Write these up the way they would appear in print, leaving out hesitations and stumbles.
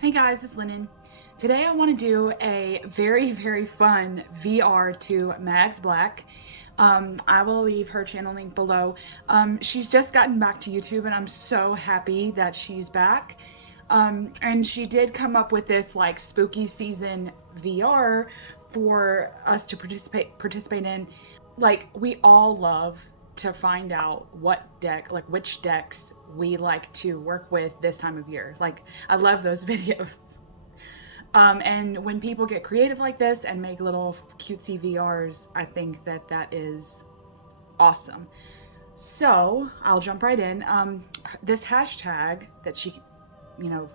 Hey guys, it's Lennon. Today I want to do a very fun VR to Mags Black. I will leave her channel link below. She's just gotten back to YouTube and I'm so happy that she's back. And she did come up with this like spooky season VR for us to participate in. Like, we all love to find out which decks we like to work with this time of year. Like, I love those videos. And when people get creative like this and make little cutesy VRs, I think that is awesome. So I'll jump right in. This hashtag that she,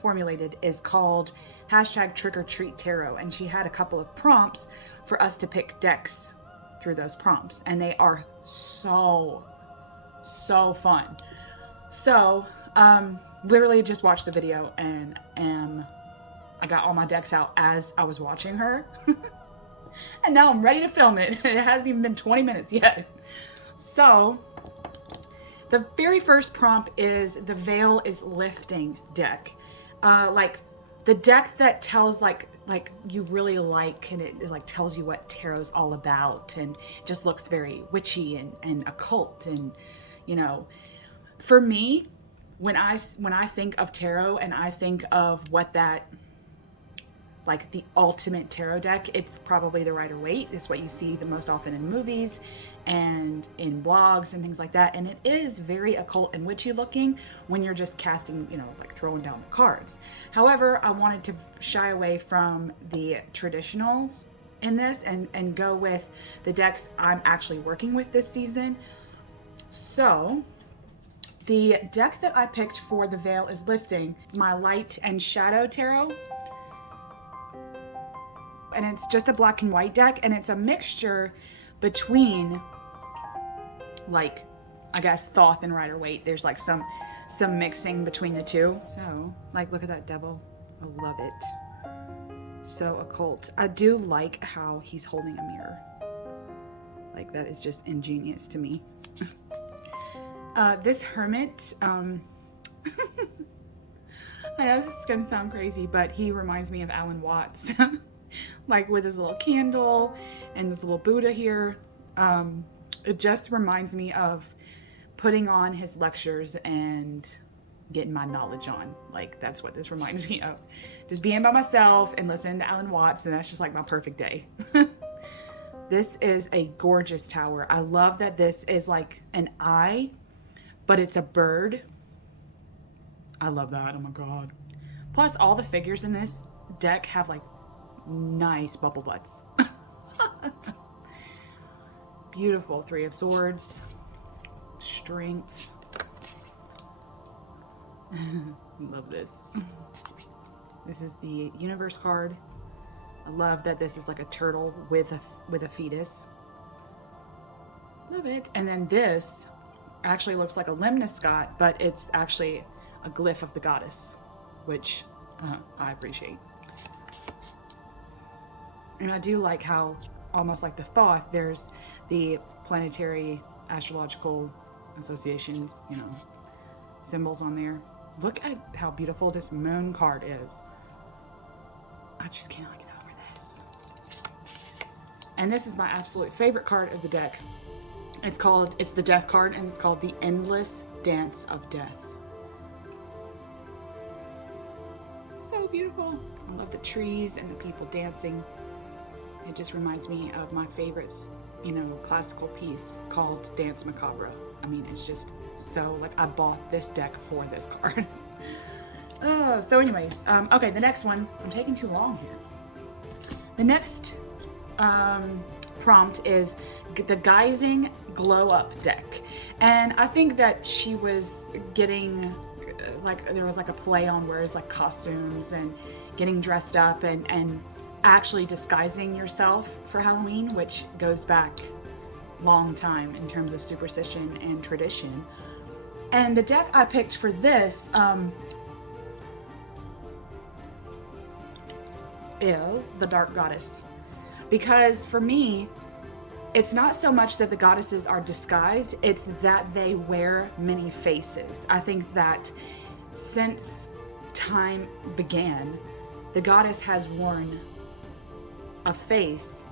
formulated is called #TrickOrTreatTarot, and she had a couple of prompts for us to pick decks through those prompts, and they are so fun. So literally just watched the video and I got all my decks out as I was watching her. And now I'm ready to film it. It hasn't even been 20 minutes yet. So the very first prompt is the Veil is Lifting deck. Like the deck that tells like you really like, and it like tells you what tarot's all about, and just looks very witchy and occult. And for me, when I think of tarot and I think of what that, like the ultimate tarot deck, it's probably the Rider-Waite. It's what you see the most often in movies and in blogs and things like that. And it is very occult and witchy looking when you're just casting, like throwing down the cards. However, I wanted to shy away from the traditionals in this and go with the decks I'm actually working with this season. So the deck that I picked for the Veil is Lifting, my Light and Shadow Tarot. And it's just a black and white deck, and it's a mixture between, like, I guess Thoth and Rider-Waite. There's like some mixing between the two. So, like, look at that devil. I love it. So occult. I do like how he's holding a mirror. Like, that is just ingenious to me. This hermit, I know this is gonna sound crazy, but he reminds me of Alan Watts. Like with his little candle and this little Buddha here. It just reminds me of putting on his lectures and getting my knowledge on. Like, that's what this reminds me of. Just being by myself and listening to Alan Watts, and that's just like my perfect day. This is a gorgeous tower. I love that this is like an eye, but it's a bird. I love that. Oh my god. Plus, all the figures in this deck have like nice bubble butts. Beautiful. Three of Swords. Strength. Love this. This is the Universe card. I love that this is like a turtle with a fetus. Love it. And then this actually looks like a lemniscate, but it's actually a glyph of the goddess, which I appreciate. And I do like how, almost like the Thoth, there's the planetary astrological association, symbols on there. Look at how beautiful this moon card is. I just cannot get over this. And this is my absolute favorite card of the deck. It's the Death card, and it's called the Endless Dance of Death. So beautiful. I love the trees and the people dancing. It just reminds me of my favorite, classical piece called Dance Macabre. I mean, it's just so, like, I bought this deck for this card. So anyways, okay, the next one, I'm taking too long here. The next prompt is the Guising Glow Up deck. And I think that she was getting, there was like a play on words like costumes and getting dressed up and actually disguising yourself for Halloween, which goes back long time in terms of superstition and tradition. And the deck I picked for this is the Dark Goddess, because for me, it's not so much that the goddesses are disguised, it's that they wear many faces. I think that since time began, the goddess has worn a face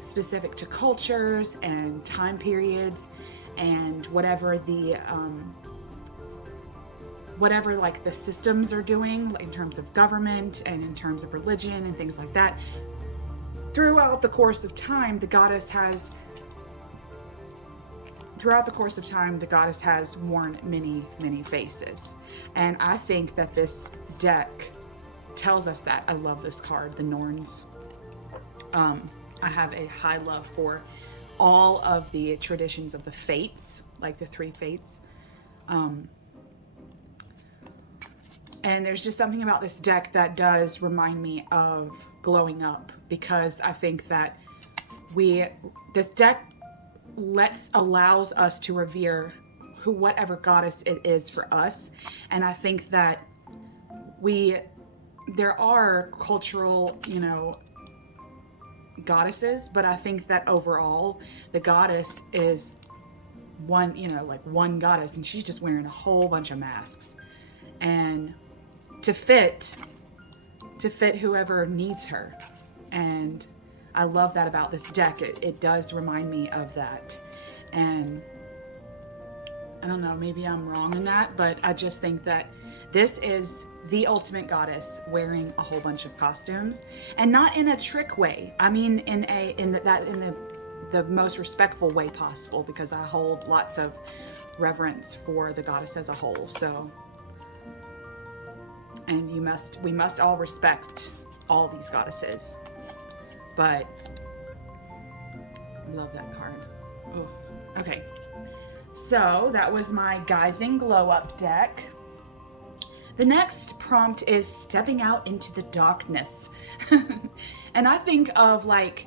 specific to cultures and time periods and whatever like the systems are doing in terms of government and in terms of religion and things like that. Throughout the course of time, the goddess has worn many faces. And I think that this deck tells us that. I love this card, the Norns. I have a high love for all of the traditions of the fates, like the 3 fates. And there's just something about this deck that does remind me of Glowing Up, because I think that this deck allows us to revere whatever goddess it is for us. And I think that there are cultural, goddesses, but I think that overall the goddess is one, like one goddess, and she's just wearing a whole bunch of masks. And to fit whoever needs her. And I love that about this deck. It does remind me of that. And I don't know, maybe I'm wrong in that, but I just think that this is the ultimate goddess wearing a whole bunch of costumes, and not in a trick way. I mean, in the most respectful way possible, because I hold lots of reverence for the goddess as a whole. So, and we must all respect all these goddesses. But I love that card. Oh, okay. So that was my Guising Glow Up deck. The next prompt is stepping out into the darkness. And I think of like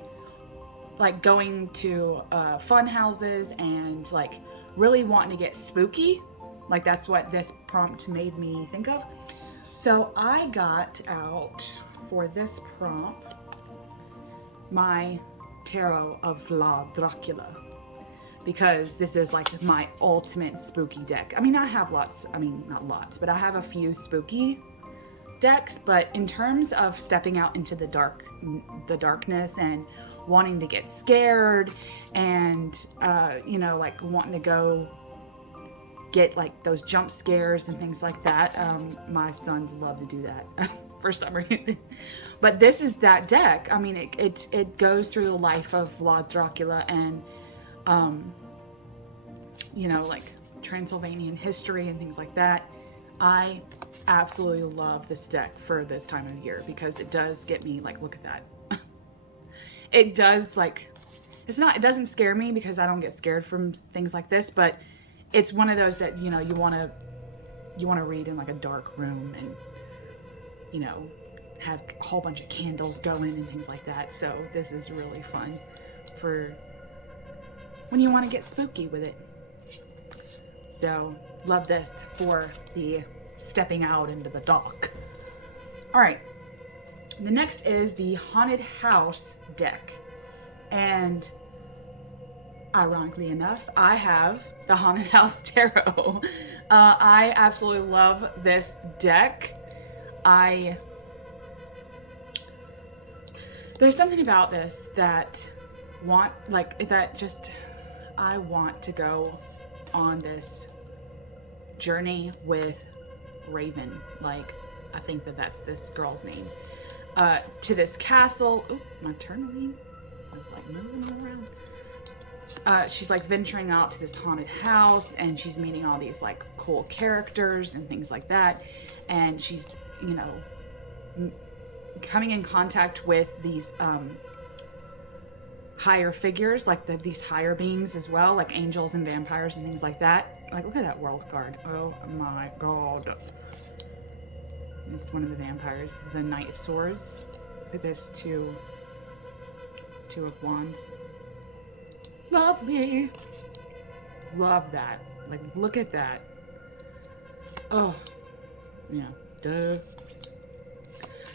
going to fun houses and like really wanting to get spooky. Like that's what this prompt made me think of. So I got out for this prompt my tarot of Vlad Dracula, because this is like my ultimate spooky deck. I mean, I have not lots, but I have a few spooky decks. But in terms of stepping out into the darkness and wanting to get scared and, like wanting to go get like those jump scares and things like that. My sons love to do that for some reason. But this is that deck. I mean, it goes through the life of Vlad Dracula and, like Transylvanian history and things like that. I absolutely love this deck for this time of year, because it does get me like, look at that. It does like, it doesn't scare me because I don't get scared from things like this, but it's one of those that, you want to read in like a dark room and, have a whole bunch of candles going and things like that. So this is really fun for when you want to get spooky with it. So love this for the stepping out into the dark. All right. The next is the Haunted House deck. And ironically enough, I have the Haunted House Tarot. I absolutely love this deck. There's something about this that I want to go on this journey with Raven. Like, I think that's this girl's name. To this castle. Oop, my tourmaline. I was like moving around. She's like venturing out to this haunted house, and she's meeting all these like cool characters and things like that. And she's, coming in contact with these higher figures, like these higher beings as well, like angels and vampires and things like that. Like, look at that world card. Oh my god. It's one of the vampires, the Knight of Swords. Look at this, two of Wands. Lovely. Love that. Like, look at that. Oh, yeah, duh.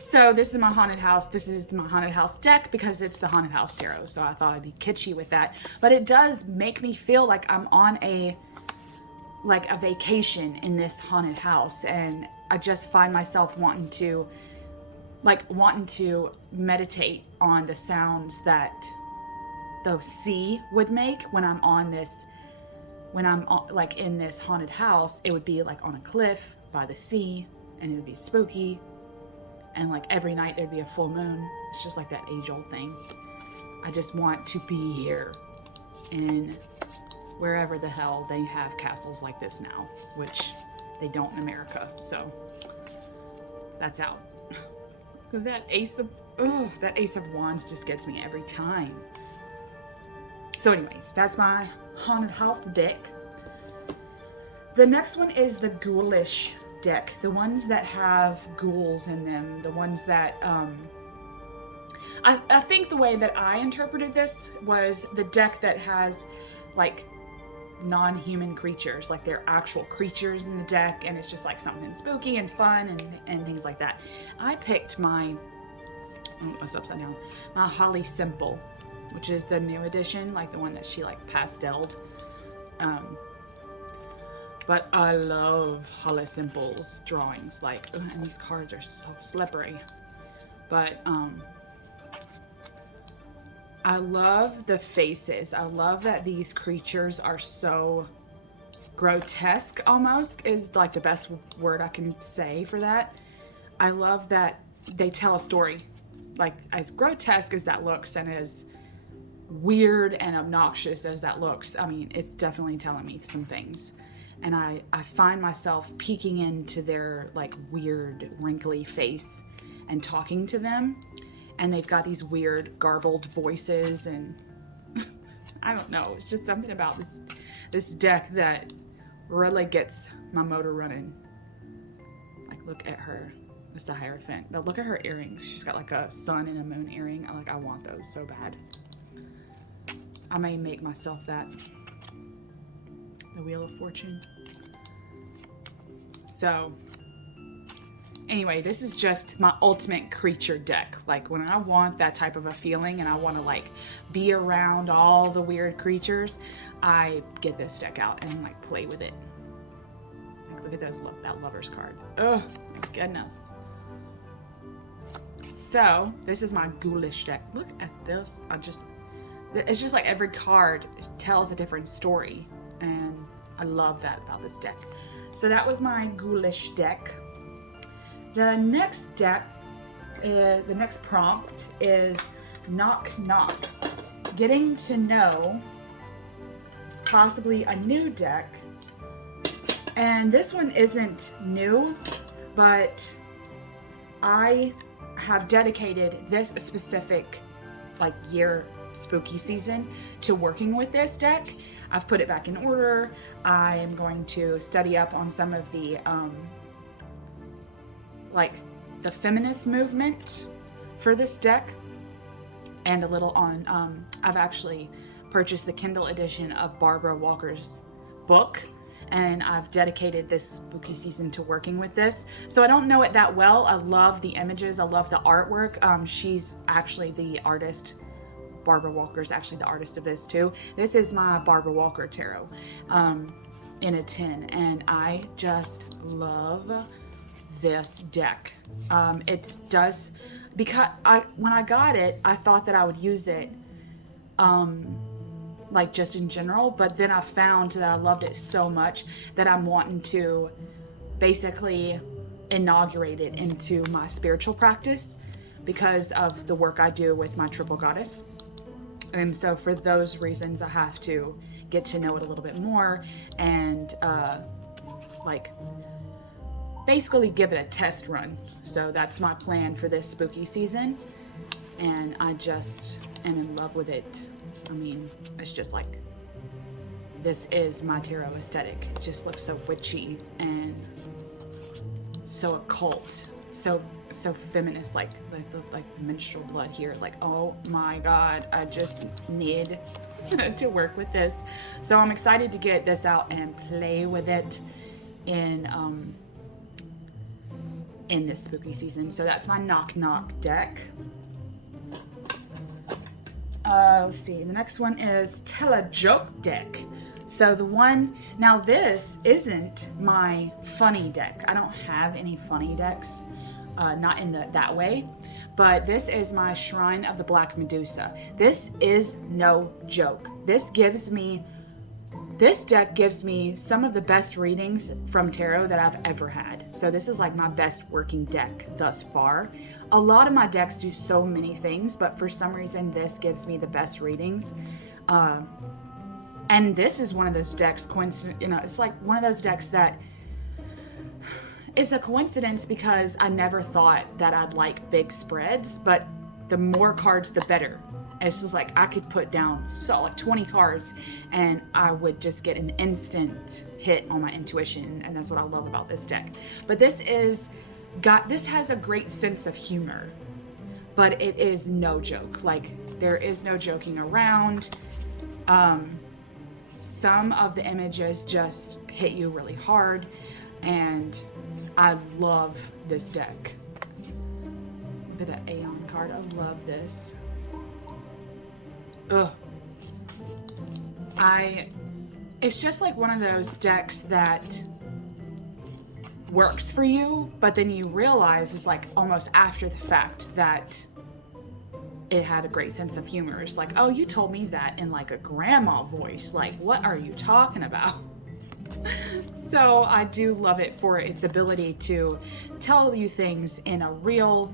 So this is my haunted house. This is my haunted house deck because it's the Haunted House Tarot. So I thought I'd be kitschy with that. But it does make me feel like I'm on a like a vacation in this haunted house, and I just find myself wanting to meditate on the sounds that the sea would make when I'm like in this haunted house. It would be like on a cliff by the sea, and it would be spooky, and like every night there'd be a full moon. It's just like that age-old thing. I just want to be here in wherever the hell they have castles like this now, which they don't in America, so that's out. That Ace of Wands just gets me every time. So anyways, that's my haunted house deck. The next one is the Ghoulish deck. The ones that have ghouls in them. The ones that, I think the way that I interpreted this was the deck that has like non-human creatures, like they're actual creatures in the deck, and it's just like something spooky and fun and things like that. I picked my, oh, it's upside down, my Holly Simple, which is the new edition, like the one that she like pasteled. But I love Holly Simple's drawings, like, and these cards are so slippery. But I love the faces. I love that these creatures are so grotesque, almost, is like the best word I can say for that. I love that they tell a story. Like, as grotesque as that looks and as weird and obnoxious as that looks, I mean, it's definitely telling me some things. And I find myself peeking into their like weird wrinkly face and talking to them. And they've got these weird garbled voices, and I don't know. It's just something about this deck that really gets my motor running. Like, look at her. It's the Hierophant. But look at her earrings. She's got like a sun and a moon earring. I want those so bad. I may make myself that. The Wheel of Fortune. So anyway, this is just my ultimate creature deck. Like, when I want that type of a feeling and I want to like be around all the weird creatures, I get this deck out and like play with it. Like, look at that Lover's card. Oh my goodness. So this is my Ghoulish deck. Look at this. It's just like every card tells a different story, and I love that about this deck. So that was my Ghoulish deck. The next the next prompt is Knock Knock. Getting to know possibly a new deck. And this one isn't new, but I have dedicated this specific like year spooky season to working with this deck. I've put it back in order. I'm going to study up on some of the like the feminist movement for this deck, and a little on I've actually purchased the Kindle edition of Barbara Walker's book, and I've dedicated this spooky season to working with this. So I don't know it that well. I love the images. I love the artwork. She's actually the artist. Barbara Walker's actually the artist of this too. This is my Barbara Walker tarot in a tin, and I just love this deck. It does, because when I got it, I thought that I would use it like just in general, but then I found that I loved it so much that I'm wanting to basically inaugurate it into my spiritual practice because of the work I do with my triple goddess. And so for those reasons, I have to get to know it a little bit more and like basically give it a test run. So that's my plan for this spooky season, and I just am in love with it. I mean, it's just like, this is my tarot aesthetic. It just looks so witchy and so occult, so feminist, like the menstrual blood here. Like, oh my god, I just need to work with this. So I'm excited to get this out and play with it in this spooky season. So that's my Knock Knock deck. Let's see, the next one is Tell a Joke deck. So the one, now this isn't my funny deck. I don't have any funny decks, not in that way, but this is my Shrine of the Black Medusa. This is no joke. This deck gives me some of the best readings from tarot that I've ever had. So this is like my best working deck thus far. A lot of my decks do so many things, but for some reason this gives me the best readings. And this is one of those decks, it's like one of those decks that it's a coincidence because I never thought that I'd like big spreads, but the more cards, the better. It's just like I could put down like 20 cards and I would just get an instant hit on my intuition, and that's what I love about this deck. But this has a great sense of humor, but it is no joke. Like, there is no joking around. Some of the images just hit you really hard, and I love this deck. Look at that Aeon card. I love this. Ugh. It's just like one of those decks that works for you, but then you realize it's like almost after the fact that it had a great sense of humor. It's like, oh, you told me that in like a grandma voice. Like, what are you talking about? So I do love it for its ability to tell you things in a real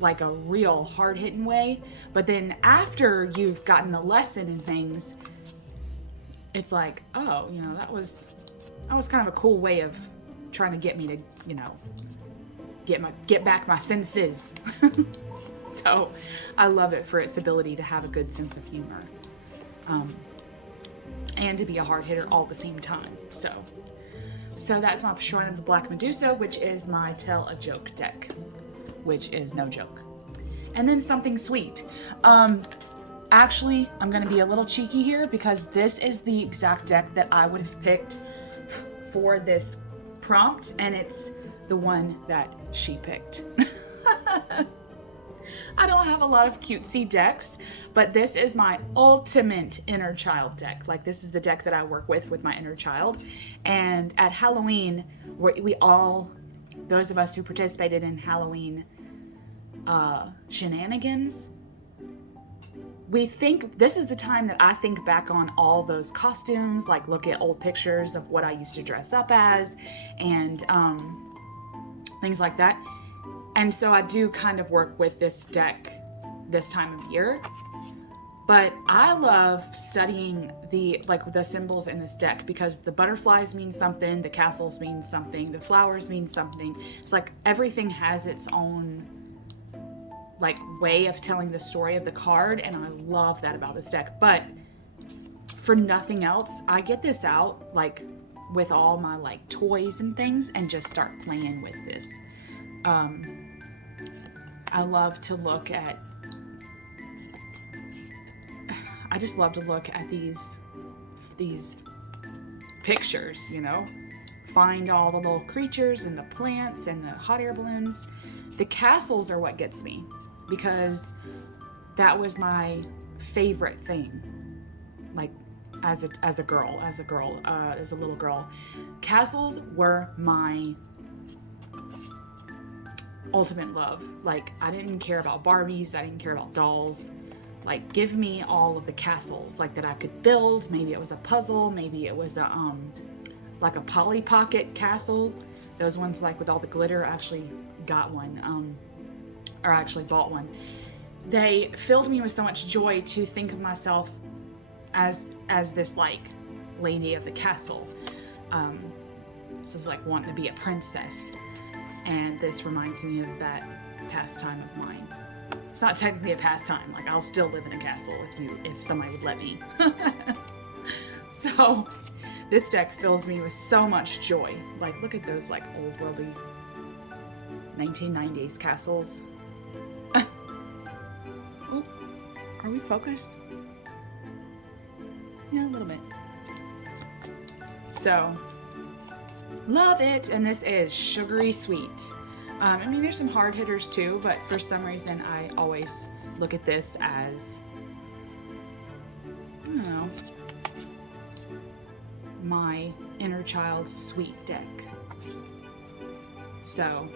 hard-hitting way, but then after you've gotten the lesson in things, it's like, oh, that was kind of a cool way of trying to get me to, get back my senses. So I love it for its ability to have a good sense of humor, and to be a hard hitter all at the same time. So that's my Shrine of the Black Medusa, which is my Tell a Joke deck, which is no joke. And then Something Sweet. Actually, I'm going to be a little cheeky here because this is the exact deck that I would have picked for this prompt, and it's the one that she picked. I don't have a lot of cutesy decks, but this is my ultimate inner child deck. Like, this is the deck that I work with my inner child. And at Halloween, we all, those of us who participated in Halloween shenanigans, this is the time that I think back on all those costumes, like look at old pictures of what I used to dress up as and things like that. And so I do kind of work with this deck this time of year. But I love studying the symbols in this deck because the butterflies mean something, the castles mean something, the flowers mean something. It's like everything has its own like way of telling the story of the card, and I love that about this deck. But for nothing else, I get this out like with all my like toys and things and just start playing with this. I love to look at, I just love to look at these pictures, find all the little creatures and the plants and the hot air balloons. The castles are what gets me because that was my favorite thing. Like as a little girl, castles were my ultimate love. Like, I didn't care about Barbies, I didn't care about dolls. Like, give me all of the castles like that I could build. Maybe it was a puzzle, maybe it was a like a Polly Pocket castle, those ones like with all the glitter. I actually got one, or I actually bought one. They filled me with so much joy to think of myself as this like lady of the castle. So it's like wanting to be a princess. And this reminds me of that pastime of mine. It's not technically a pastime. Like, I'll still live in a castle if somebody would let me. So this deck fills me with so much joy. Like, look at those like old worldly 1990s castles. Oh, are we focused? Yeah, a little bit. So love it. And this is Sugary Sweet. I mean, there's some hard hitters too, but for some reason I always look at this as, I don't know, my inner child's sweet deck. So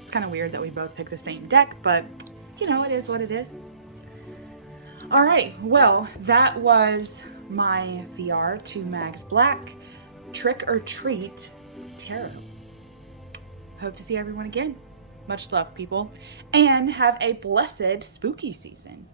it's kind of weird that we both picked the same deck, but you know, it is what it is. All right, well, that was my VR to Mags Black Trick or Treat Tarot. Hope to see everyone again. Much love, people, and have a blessed spooky season.